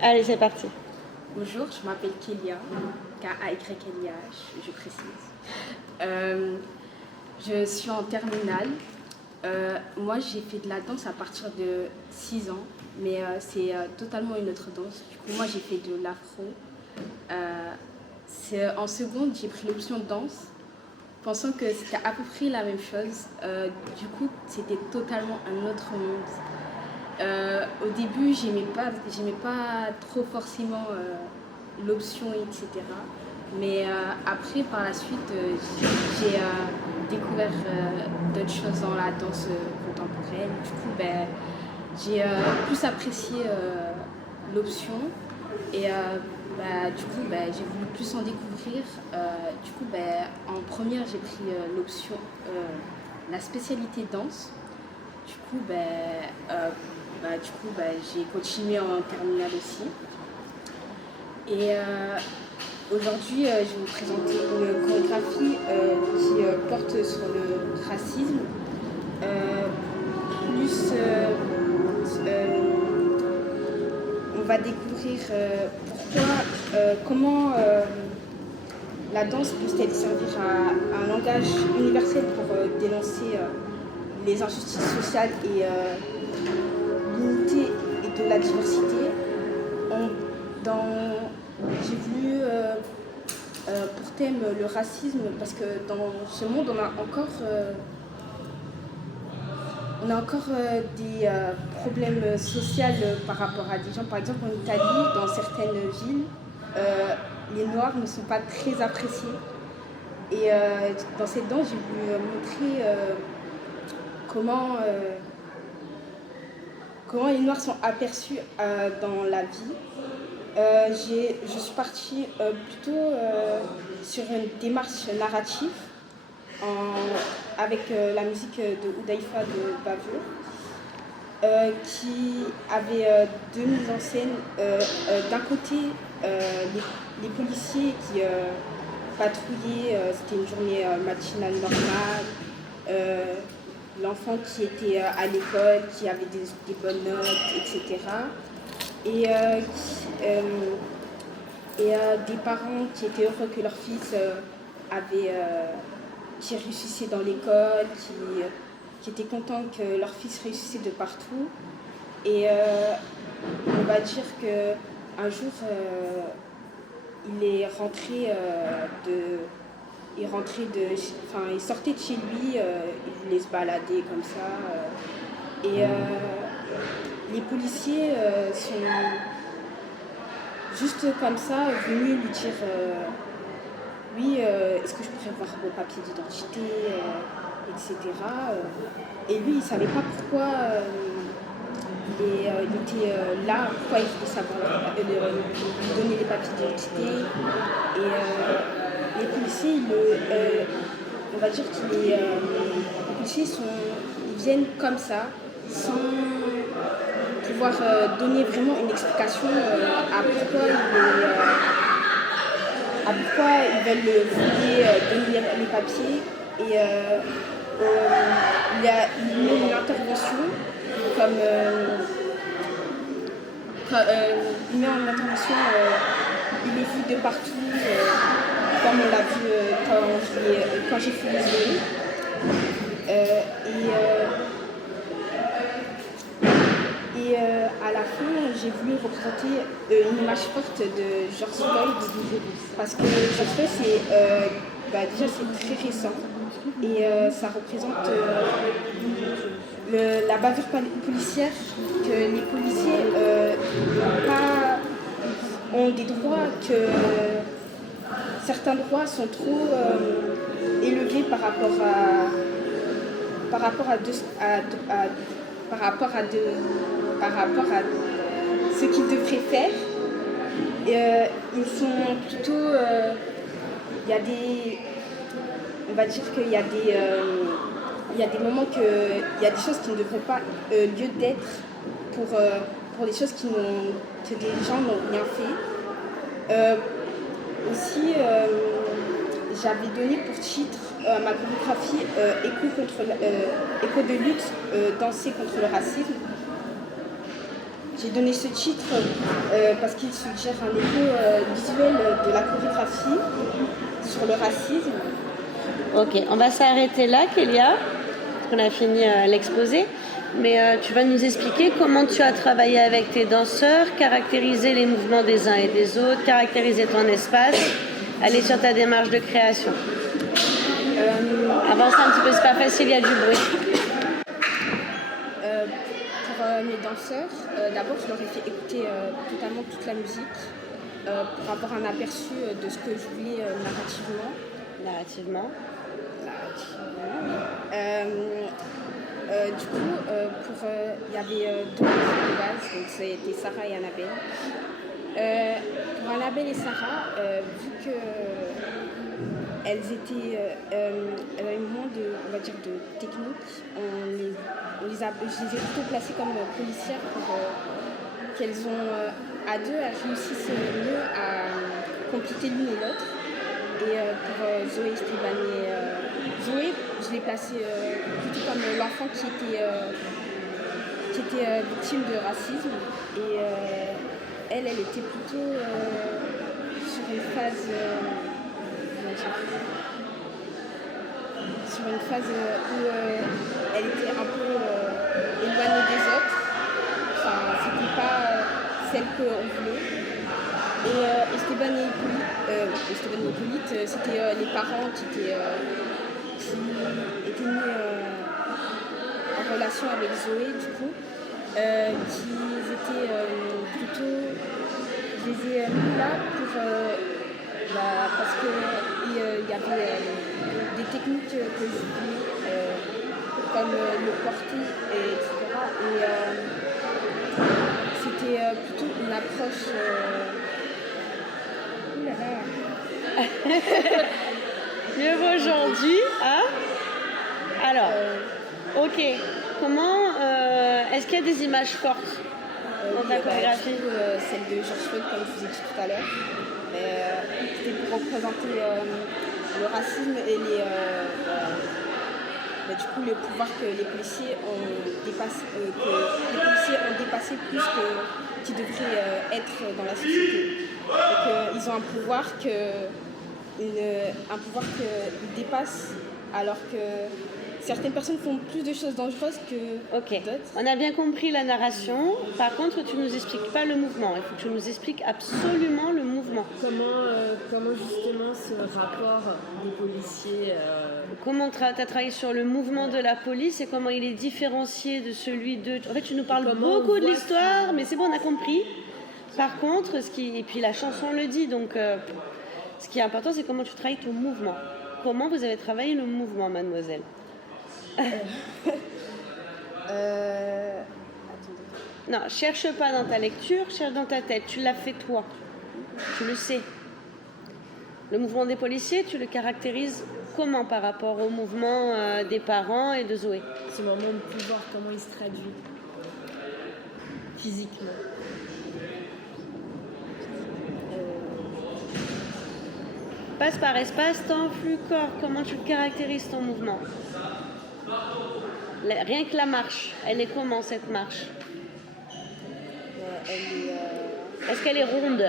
Allez, c'est parti. Bonjour, je m'appelle Kélia, K-A-Y-L-I-A-H, je précise. Je suis en terminale. Moi, j'ai fait de la danse à partir de 6 ans, mais c'est totalement une autre danse. Du coup, moi, j'ai fait de l'afro. En seconde, j'ai pris l'option danse, pensant que c'était à peu près la même chose. Du coup, c'était totalement un autre monde. Au début, j'aimais pas trop forcément l'option, etc. Mais après, par la suite, j'ai découvert d'autres choses dans la danse contemporaine. Du coup, j'ai plus apprécié l'option et du coup, j'ai voulu plus en découvrir. Du coup, en première, j'ai pris l'option, la spécialité danse. Du coup, j'ai continué en terminale aussi. Et aujourd'hui, je vais vous présenter une chorégraphie qui porte sur le racisme. On va découvrir comment la danse peut-elle servir à un langage universel pour dénoncer les injustices sociales et l'unité et de la diversité. J'ai voulu pour thème le racisme parce que dans ce monde, on a encore des problèmes sociaux par rapport à des gens. Par exemple, en Italie, dans certaines villes, les Noirs ne sont pas très appréciés. Et dans cette danse, j'ai voulu montrer comment les Noirs sont aperçus dans la vie. Je suis partie plutôt sur une démarche narrative avec la musique de Houdaïfa de Bavure, qui avait deux mises en scène. D'un côté, les policiers qui patrouillaient, c'était une journée matinale normale, l'enfant qui était à l'école, qui avait des bonnes notes, etc. Et des parents qui étaient heureux que leur fils qui réussissait dans l'école, qui étaient contents que leur fils réussissait de partout. Et on va dire qu'un jour, il sortait de chez lui, il voulait se balader comme ça. Et les policiers sont juste comme ça venus lui dire oui, est-ce que je pourrais voir vos papiers d'identité, etc. Et lui, il ne savait pas pourquoi il était là, pourquoi il voulait savoir lui donner les papiers d'identité. Et les policiers, on va dire que les policiers ils viennent comme ça, sans pouvoir donner vraiment une explication à pourquoi ils veulent donner les papiers. Et il met une intervention il met en intervention, il le vu de partout, comme on l'a vu quand j'ai fait les yeux. Et à la fin, j'ai voulu représenter une image forte de George Floyd, parce que George Floyd, déjà c'est très récent, et ça représente la bavure policière, que les policiers ont des droits, que certains droits sont trop élevés par rapport à ce qu'ils devraient faire. Ils sont plutôt... on va dire qu'il y a des moments il y a des choses qui ne devraient pas lieu d'être pour des choses que des gens n'ont rien fait. Aussi, j'avais donné pour titre ma chorégraphie écho de lutte, danser contre le racisme. J'ai donné ce titre parce qu'il suggère un écho visuel de la chorégraphie sur le racisme. Ok, on va s'arrêter là, Kélia, parce qu'on a fini l'exposé. Mais tu vas nous expliquer comment tu as travaillé avec tes danseurs, caractériser les mouvements des uns et des autres, caractériser ton espace, aller sur ta démarche de création. Avance un petit peu, c'est pas facile, il y a du bruit. Pour mes danseurs, d'abord je leur ai fait écouter totalement toute la musique pour avoir un aperçu de ce que je voulais narrativement. Narrativement. Du coup, il y avait deux de base, donc c'était Sarah et Annabelle. Pour Annabelle et Sarah, vu que elles avaient moins de, on va dire, de technique, je les ai plutôt placées comme policières pour qu'elles ont à deux, elles réussissent mieux à compléter l'une et l'autre. Et pour Zoé, Esteban et Zoé, je l'ai placée plutôt comme l'enfant qui était victime de racisme. Et elle était plutôt sur une phase, où elle était un peu éloignée des autres. Enfin, c'était pas celle qu'on voulait. Et Esteban et Hippolyte, c'était les parents qui étaient mis en relation avec Zoé, du coup, qui étaient plutôt. Je les ai mis là parce qu'il y avait des techniques que je voulais, comme le porter, etc. Et c'était plutôt une approche. Mieux vaut aujourd'hui, hein? Alors, ok. Comment est-ce qu'il y a des images fortes dans ta chorégraphie? Celle de George Floyd, comme je vous ai dit tout à l'heure. C'était pour représenter le racisme et du coup le pouvoir que les policiers ont dépassé plus qu'ils devraient être dans la société. Et qu'ils ont un pouvoir qu'ils dépassent, alors que certaines personnes font plus de choses dangereuses que d'autres. On a bien compris la narration. Par contre, tu ne nous expliques pas le mouvement. Il faut que tu nous expliques absolument le mouvement. Comment justement ce rapport des policiers... Comment tu as travaillé sur le mouvement de la police et comment il est différencié de celui de... En fait, tu nous parles beaucoup de l'histoire, mais c'est bon, on a compris. Par contre, et puis la chanson le dit, donc ce qui est important, c'est comment tu travailles ton mouvement. Comment vous avez travaillé le mouvement, mademoiselle? Non, cherche pas dans ta lecture, cherche dans ta tête. Tu l'as fait toi. Tu le sais. Le mouvement des policiers, tu le caractérises comment par rapport au mouvement des parents et de Zoé? Ce moment de pouvoir, comment il se traduit physiquement? Passe par espace, temps, flux, corps. Comment tu caractérises ton mouvement? Rien que la marche, elle est comment cette marche? Est-ce qu'elle est ronde?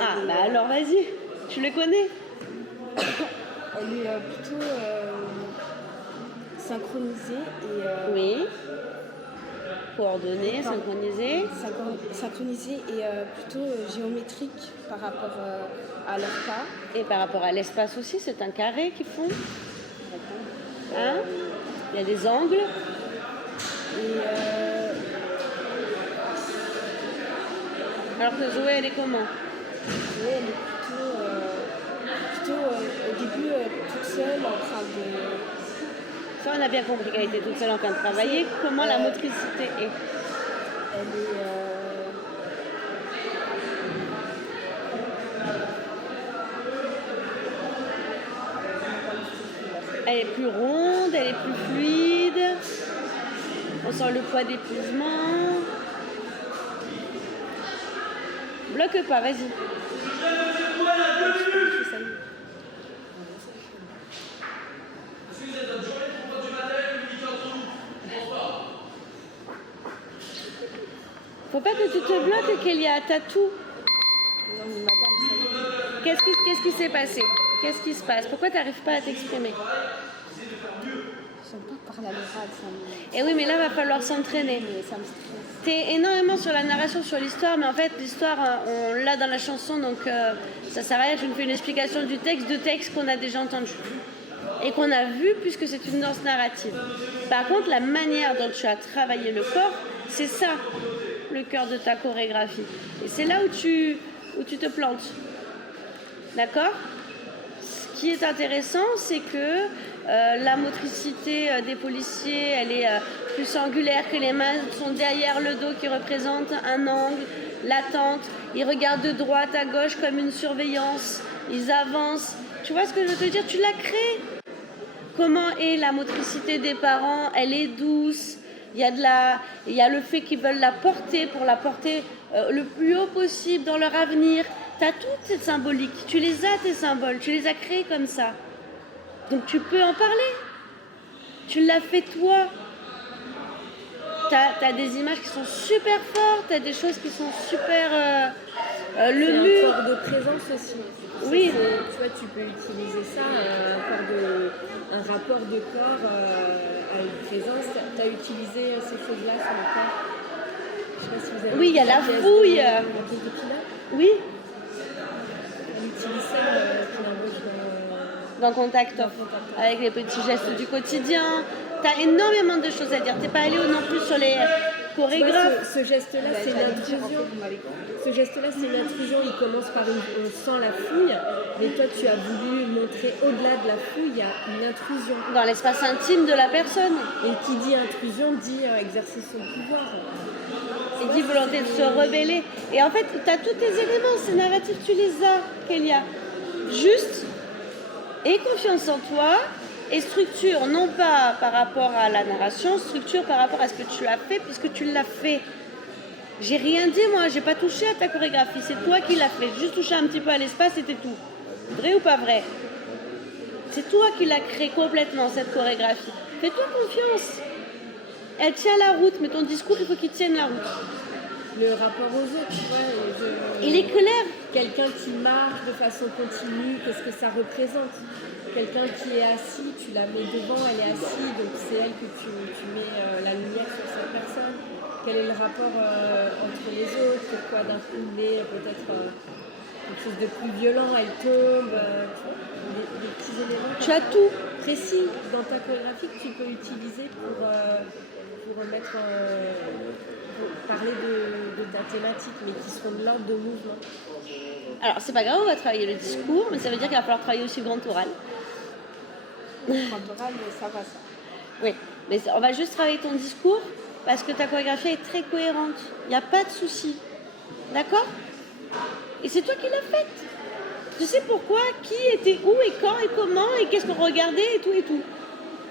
Ah, bah alors vas-y, tu le connais? Elle est plutôt synchronisée et... Oui. Coordonnée, synchronisée. Synchronisée et plutôt géométrique par rapport à leur pas. Et par rapport à l'espace aussi, c'est un carré qu'ils font. Hein? Il y a des angles. Et alors que Zoé, elle est comment? Zoé, elle est plutôt au début toute seule en train de... Ça, on a bien compris qu'elle était toute seule en train de travailler. Comment la motricité est? Elle est plus ronde, elle est plus fluide. On sent le poids d'épuisement. Bloque pas, vas-y. Faut pas que tu te bloques, Kélia, t'as tout. Non, mais madame, ça y est. Qu'est-ce qui s'est passé? Qu'est-ce qui se passe? Pourquoi tu n'arrives pas à t'exprimer? Je n'aime pas parler à l'oral, ça me... Eh oui, mais là, va falloir s'entraîner. Mais ça me stresse. T'es énormément sur la narration, sur l'histoire, mais en fait, l'histoire, on l'a dans la chanson, donc ça sert à rien. Je me fais une explication du texte, de textes qu'on a déjà entendus et qu'on a vu, puisque c'est une danse narrative. Par contre, la manière dont tu as travaillé le corps, c'est ça, le cœur de ta chorégraphie. Et c'est là où tu te plantes. D'accord? Ce qui est intéressant, c'est que la motricité des policiers, elle est plus angulaire, que les mains sont derrière le dos qui représente un angle, l'attente. Ils regardent de droite à gauche comme une surveillance. Ils avancent. Tu vois ce que je veux te dire? Tu l'as créé. Comment est la motricité des parents? Elle est douce. Il y a le fait qu'ils veulent la porter pour la porter le plus haut possible dans leur avenir. Tu as toutes ces symboliques. Tu les as, tes symboles. Tu les as créés comme ça. Donc tu peux en parler. Tu l'as fait toi. Tu as des images qui sont super fortes. Tu as des choses qui sont super... le mur. Un corps de présence aussi. Oui. Tu vois, tu peux utiliser ça, un rapport de corps à une présence. Tu as utilisé ces choses-là sur le corps. Je sais pas si vous avez... Oui, il y a la fouille. La pièce de Pilat. Oui. On utilise ça qui l'embauche Dans Contact Off, avec les petits gestes du quotidien. Tu as énormément de choses à dire. Tu n'es pas allé non plus sur les chorégraphes. Ce geste-là, c'est une intrusion. Ce geste-là, c'est une intrusion. Il commence par on sent la fouille, mais toi, tu as voulu montrer au-delà de la fouille, il y a une intrusion. Dans l'espace intime de la personne. Et qui dit intrusion dit exercer son pouvoir. Et dit volonté de se rebeller. Et en fait, tu as tous tes éléments, ces narratifs, tu les as, Kélia. Juste, aie confiance en toi et structure, non pas par rapport à la narration, structure par rapport à ce que tu as fait, puisque tu l'as fait. J'ai rien dit, moi, j'ai pas touché à ta chorégraphie, c'est toi qui l'as fait. J'ai juste touché un petit peu à l'espace, c'était tout. Vrai ou pas vrai? C'est toi qui l'as créé complètement, cette chorégraphie. Fais-toi confiance. Elle tient la route, mais ton discours, il faut qu'il tienne la route. Le rapport aux autres, tu vois. Il est clair. Quelqu'un qui marche de façon continue, qu'est-ce que ça représente? Quelqu'un qui est assis, tu la mets devant, elle est assise, donc c'est elle que tu mets la lumière sur cette personne. Quel est le rapport entre les autres? Pourquoi d'un coup il est peut-être quelque chose de plus violent, elle tombe, tu vois, des petits éléments. Tu as tout précis dans ta chorégraphie que tu peux utiliser pour remettre, pour parler de ta thématique, mais qui sont de l'ordre de mouvement. Alors, c'est pas grave, on va travailler le discours, mais ça veut dire qu'il va falloir travailler aussi le grand oral. Le grand oral, ça va, ça. Oui, mais on va juste travailler ton discours parce que ta chorégraphie est très cohérente. Il n'y a pas de souci. D'accord? Et c'est toi qui l'as faite. Tu sais pourquoi, qui était où et quand et comment et qu'est-ce qu'on regardait et tout et tout.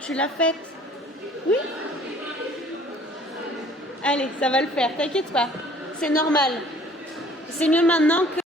Tu l'as faite. Oui? Allez, ça va le faire, t'inquiète pas. C'est normal. C'est mieux maintenant que...